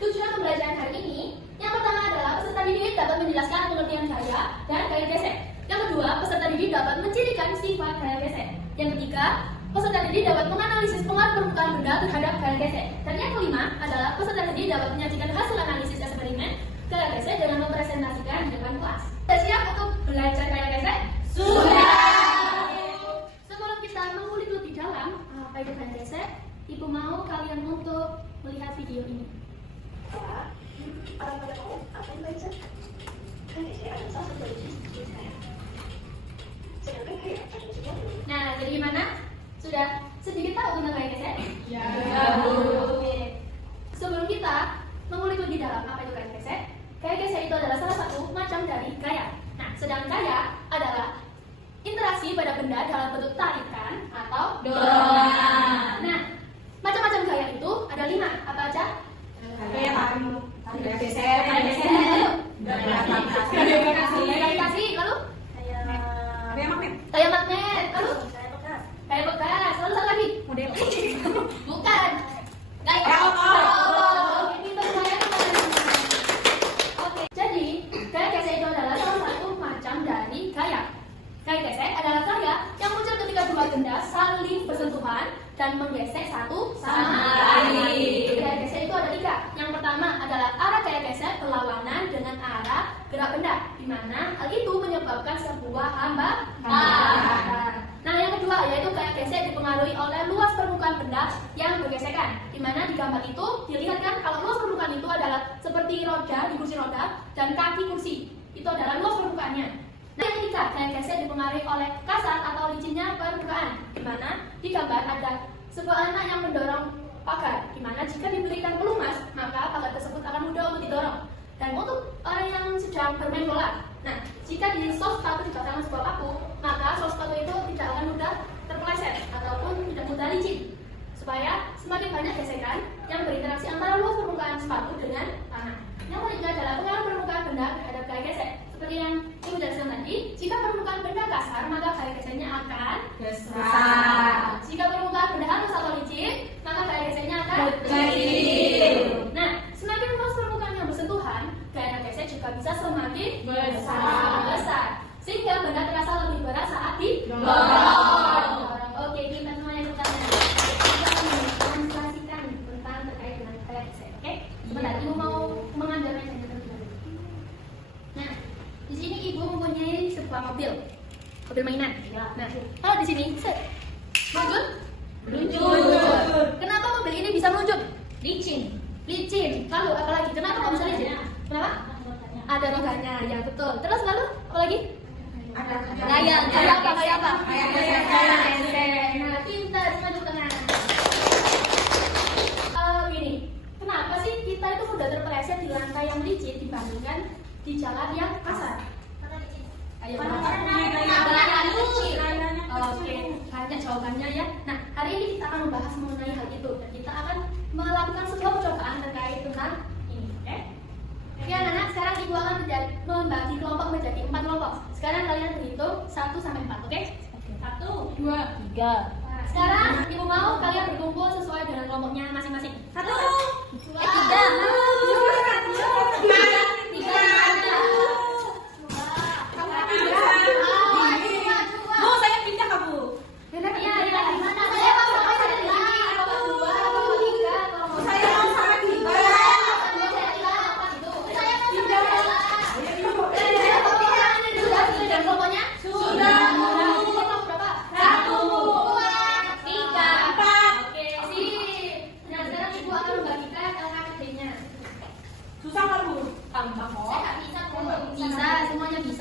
tujuan pembelajaran hari ini, yang pertama adalah peserta didik dapat menjelaskan pengertian gaya dan gaya gesek. Yang kedua, peserta didik dapat mencirikan sifat gaya gesek. Yang ketiga, peserta didik dapat menganalisis pengaruh permukaan benda terhadap gaya gesek. Dan yang kelima adalah peserta didik dapat menyajikan hasil analisis eksperimen gaya gesek dengan mempresentasikan di depan kelas. Sudah siap untuk belajar gaya gesek? Sudah! Sebelum kita mengulik lebih dalam apa itu gaya gesek, Ibu mau kalian untuk melihat video ini. Orang pada tahu apa yang gaya gesek? Gaya gesek adalah salah satu dari jenis gaya. Sedangkan gaya adalah sebuah. Nah, jadi gimana? Sudah sedikit tahu tentang gaya gesek? Ya. Oke. Sebelum kita mengulik lebih dalam apa itu gaya gesek itu adalah salah satu macam dari gaya. Nah, sedang gaya adalah interaksi pada benda dalam bentuk tarikan atau dorongan. Nah, macam-macam gaya itu ada 5. Apa aja? Gaya tarik, gaya geser, Gaya gravitasi, lalu gaya magnet, gaya magnet, lalu Gaya bekas. gaya bekas, lalu satu lagi. model. Bukan. Gaya Robot. Oke, pintar saya. Oke, jadi gaya gesek itu adalah salah satu macam dari gaya. Gaya gesek adalah gaya yang muncul ketika dua benda saling bersentuhan dan menggesek satu sama lain. Gaya gesek itu ada 3. Yang pertama adalah arah gaya gesek berlawanan dengan arah gerak benda, di mana hal itu menyebabkan sebuah hambatan. Nah, yang kedua yaitu gaya gesek dipengaruhi oleh luas permukaan benda yang bergesekan, di mana di gambar itu dilihatkan kalau luas permukaan itu adalah seperti roda di kursi roda dan kaki kursi. Itu adalah luas permukaannya. Nah, yang ketiga, gaya gesek dipengaruhi oleh kasar atau licinnya permukaan, di mana di gambar ada sebuah anak yang mendorong pagar, di mana jika diberikan pelumas, maka pagar tersebut akan mudah untuk didorong. Dan untuk orang yang sedang bermain bola, nah, jika di sol sepatu dipasang sebuah paku, maka sol sepatu itu tidak akan mudah terpeleset ataupun tidak mudah licin. Supaya semakin banyak gesekan yang berinteraksi antara luas permukaan sepatu dengan tanah. Yang ketiga adalah pengaruh permukaan benda terhadap gaya gesek. Seperti yang Ibu jelaskan tadi, jika permukaan benda kasar, maka gaya geseknya akan Besar. Jika permukaan benda halus atau licin, maka gaya geseknya akan Kecil. Nah, semakin luas permukaan yang bersentuhan, gaya gesek juga bisa semakin besar. Sehingga benda terasa lebih berat saat didorong. Oke, kita semuanya bertanya. Kita menjelaskan tentang terkait dengan gaya gesek. Oke, sebentar, Ibu mau mengambil metode terlebih. Nah, di sini Ibu mempunyai sebuah mobil mainan. Nah, kalau di sini, meluncur. Kenapa mobil ini bisa meluncur? Licin. Lalu apalagi? Kenapa nggak bisa licin? Kenapa? Ada rodanya, ya betul. Terus lalu apalagi? Ada Gaya apa? Gaya gesek. Nah, pintar, maju tengah. Gini, kenapa sih kita itu mudah terpeleset di lantai yang licin dibandingkan di jalan yang kasar? Ayo, Oke, banyak jawabannya ya. Nah, hari ini kita akan membahas mengenai hal itu dan kita akan melakukan sebuah percobaan terkait tentang ini. Oke, anak-anak, sekarang Ibu akan membagi kelompok menjadi 4 kelompok. Sekarang kalian berhitung 1 sampai 4, oke? 1, 2, 3. Nah, sekarang Ibu mau kalian berkumpul sesuai dengan kelompoknya masing-masing. 1, 2, 3.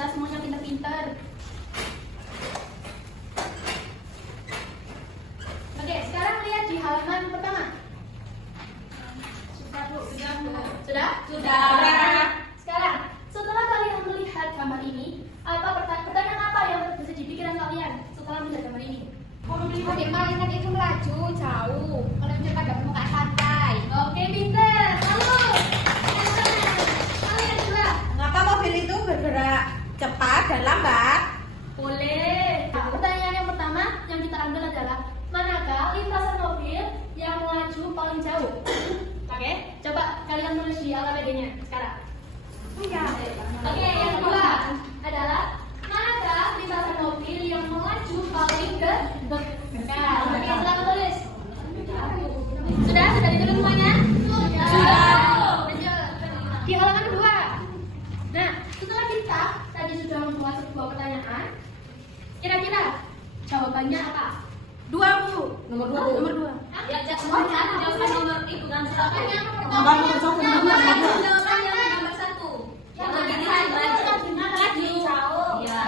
Semuanya pintar-pintar. Oke, sekarang lihat di halaman pertama. Sudah? Sekarang, setelah kalian melihat gambar ini, pertanyaan apa yang terbesit di pikiran kalian setelah melihat gambar ini? Oke, mainan itu melaju jauh, meluncur pada permukaan pantai. Oke, pintar. Lalu, kalian juga. Mengapa mobil itu bergerak cepat dan lambat? Boleh. Nah, pertanyaan yang pertama yang kita ambil adalah manakah lintasan mobil yang melaju paling jauh? Oke, coba kalian tulis di alfabetnya sekarang. Iya. Oke, yang kedua adalah manakah lintasan mobil yang melaju paling dekat? Oke, silakan tulis. Sudah ditulis semuanya? Sudah. Di halaman kedua. Nah, setelah kita tadi sudah membuat sebuah pertanyaan, kira-kira jawabannya apa? Nomor dua. Ya, semuanya jawaban nomor itu dan jawabannya Nomor satu. jawabannya nomor satu. Yang lagi jauh. Ya.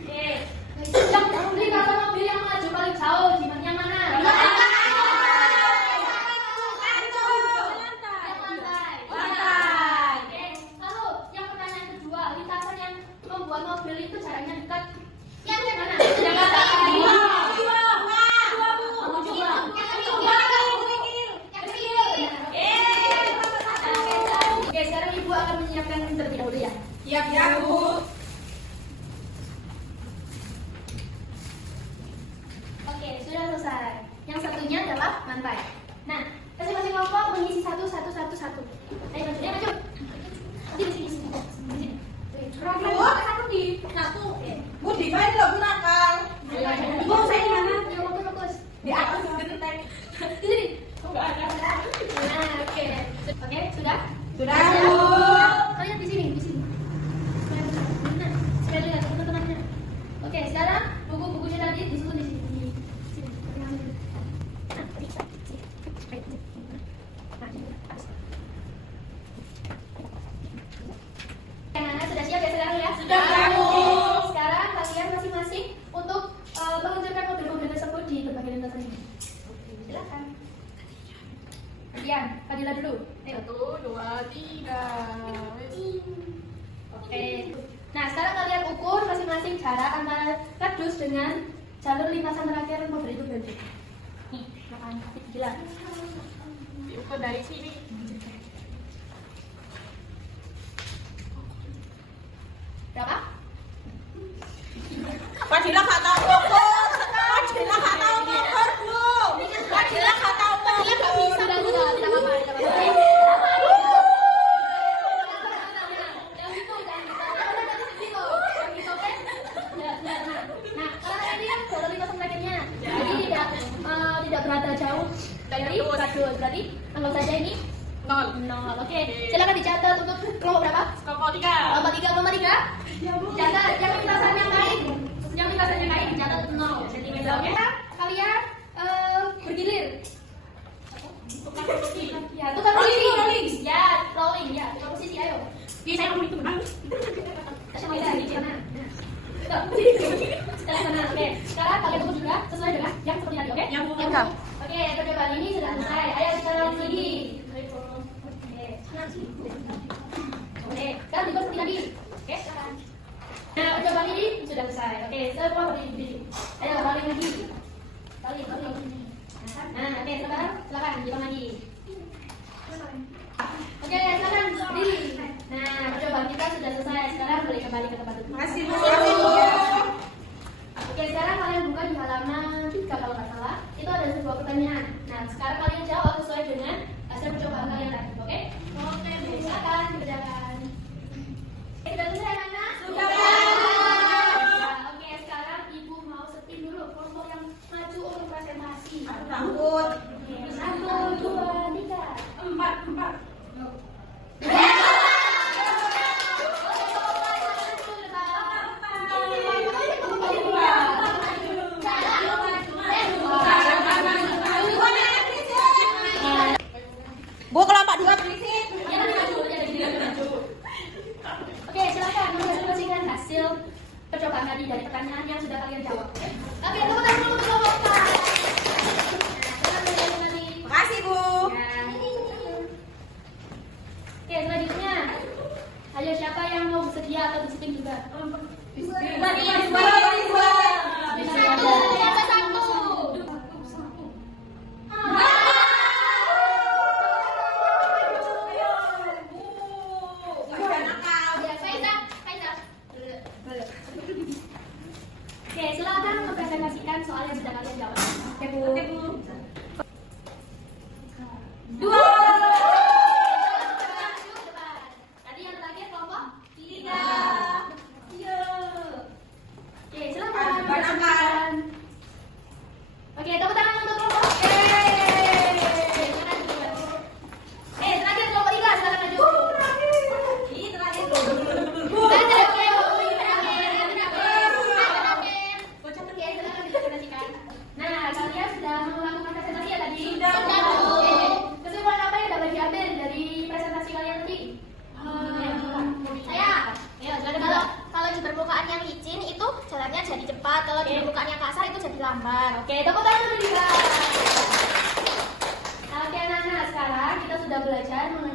Oke. Yang lintasan mobil yang melaju paling jauh di yang mana? Yang lantai. Oke. Lalu yang pertanyaan kedua, lintasan yang membuat mobil itu jaraknya dekat. Yang mana? Yang lantai. Oke, sekarang ibu akan menyiapkan terlebih dahulu ya. Siap ya, Bu. Oke, sudah selesai. Yang satunya adalah lantai. Nah, masing-masing kelompok mengisi satu. Ayo maju. Di sini. Satu di. Bu, di mana lo nakal? Ibu saya di mana? Yang fokus. Di atas genteng. Di sini. Nah, oke. Oke, sudah? Sudah, Bu. Kalian di sini. Nah, sekali lihat teman-temannya. Oke, sekarang buku-bukunya tadi disusun di sini. Anak-anak sudah siap ya sekarang ya? Sudah, Bu. Sekarang kalian masing-masing untuk meluncurkan mobil-mobil tersebut di berbagai lintasan ini. Silakan. Kalian, Fadila dulu. Ayo. 1, 2, 3. Oke. Nah, sekarang kalian ukur masing-masing jarak antara kardus dengan jalur lintasan terakhir mobil itu berhenti. Nih, makan gila. Diukur dari sini. Berapa? Fadila nggak tahu ukur. Fadila nggak tahu ukur, Bu. Fadila nggak tahu ukur. Tidak apa-apa. Nah, karena ini kan jalur lintasan terakhirnya, jadi tidak berada jauh dari kardus. Berarti anggap saja ini 0. Oke, silakan dicatat untuk kelompok berapa? Kelompok 3. Kelompok 3. Dicatat yang lintasan yang baik. Yang lintasan yang baik dicatat 0 cm. Oke, kalian bergilir. Ya, tukar posisi. Ya, rolling. Ya, tukar posisi. Ayo. Saya mau itu menang. Di sana. Setelah sana. Oke, sekarang kalian tunggu juga sesuai dengan yang seperti tadi. Oke? Ya, Bu. Oke, percobaan ini sudah selesai. Ayo kita rolling lagi. Oke, sekarang juga seperti tadi. Oke. Nah, percobaan ini sudah selesai. Oke, semua berdiri. Ayo rolling lagi. Rolling. Nah, oke, sekarang silakan diulang lagi. Oke, sekarang berdiri. Nah, percobaan kita sudah selesai. Sekarang boleh kembali ke tempat duduk. Makasih, Bu. Oke, sekarang kalian buka di halaman 3 kalau nggak salah. Itu ada sebuah pertanyaan. Nah, sekarang kalian jawab sesuai dengan hasil percobaan kalian tadi. Oke? Oke, silakan dikerjakan. Sudah selesai, anak? Sudah. Oke, sekarang ibu mau setim dulu kelompok yang maju untuk presentasi. Takut. 1, 2, 3. 4. Bu, kelompok 2 berisik. Oke, silakan menyaksikan hasil percobaan tadi dari pertanyaan yang sudah kalian jawab. Oke, tepuk tangan dulu untuk kelompok empat. Nah, silakan belajar kembali. Makasih, Bu. Oke, selanjutnya, ayo siapa yang mau bersedia atau berseting juga? Oke, silakan mempresentasikan soal yang sudah kalian jawab. Oke, Bu. 2.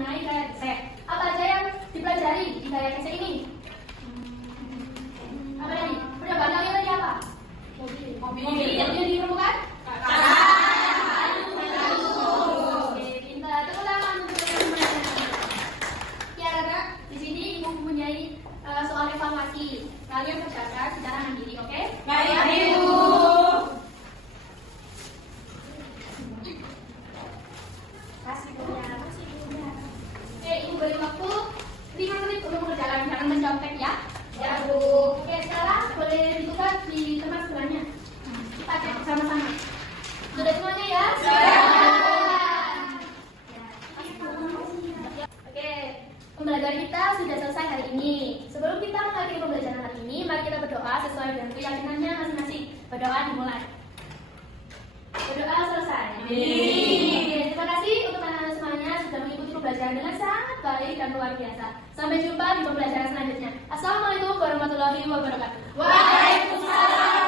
mengenai gaya gesek. Apa aja yang dipelajari di gaya gesek ini? Apa tadi? Percobaan kalian tadi apa? Mobil yang di permukaan? Oke, pintar. Tepuk tangan untuk teman-teman. Ya, Kak, di sini Ibu mempunyai soal evaluasi. Kalian kerjakan secara mandiri, oke? Baik, Ibu. Kasih punya. Oke, Ibu beri waktu 5 menit untuk mengerjakan. Jangan mencontek ya. Ya, Bu. Oke, sekarang boleh ditukar di tempat sebelahnya. Kita cek bersama-sama. Sudah semuanya ya? Oke, pembelajaran kita sudah selesai hari ini. Sebelum kita mengakhiri pembelajaran hari ini, mari kita berdoa sesuai dengan keyakinannya masing-masing. Berdoa dimulai. Berdoa selesai. Oke, terima kasih untuk anak-anak semuanya sudah mengikuti pembelajaran dengan sangat baik dan luar biasa. Sampai jumpa di pembelajaran selanjutnya. Assalamualaikum warahmatullahi wabarakatuh. Waalaikumsalam.